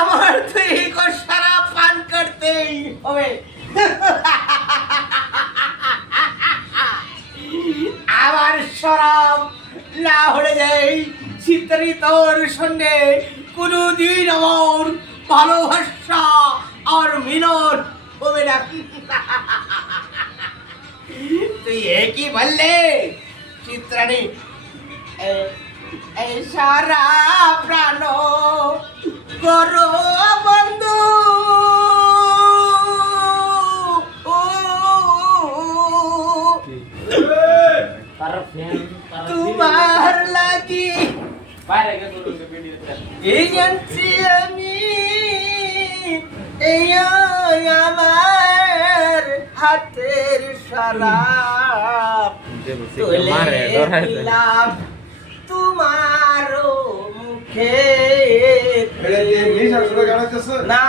আমার তুই को शराब पान करते ही হবে আমার শরাব না হলে যাই চিত্রি তোর সঙ্গে কোনদিন আমার ভালোবাসা আর মিলন হবে না তুই একই বললে চিত্রাণী এই সারা প্রাণ করো বন্ধু তোমার লাগি এই জানছি আমি এই আমার হাতের শরাব তুলে দিলাম তোমার মুখে এটা দিয়ে মিশা শুরু গান হচ্ছে না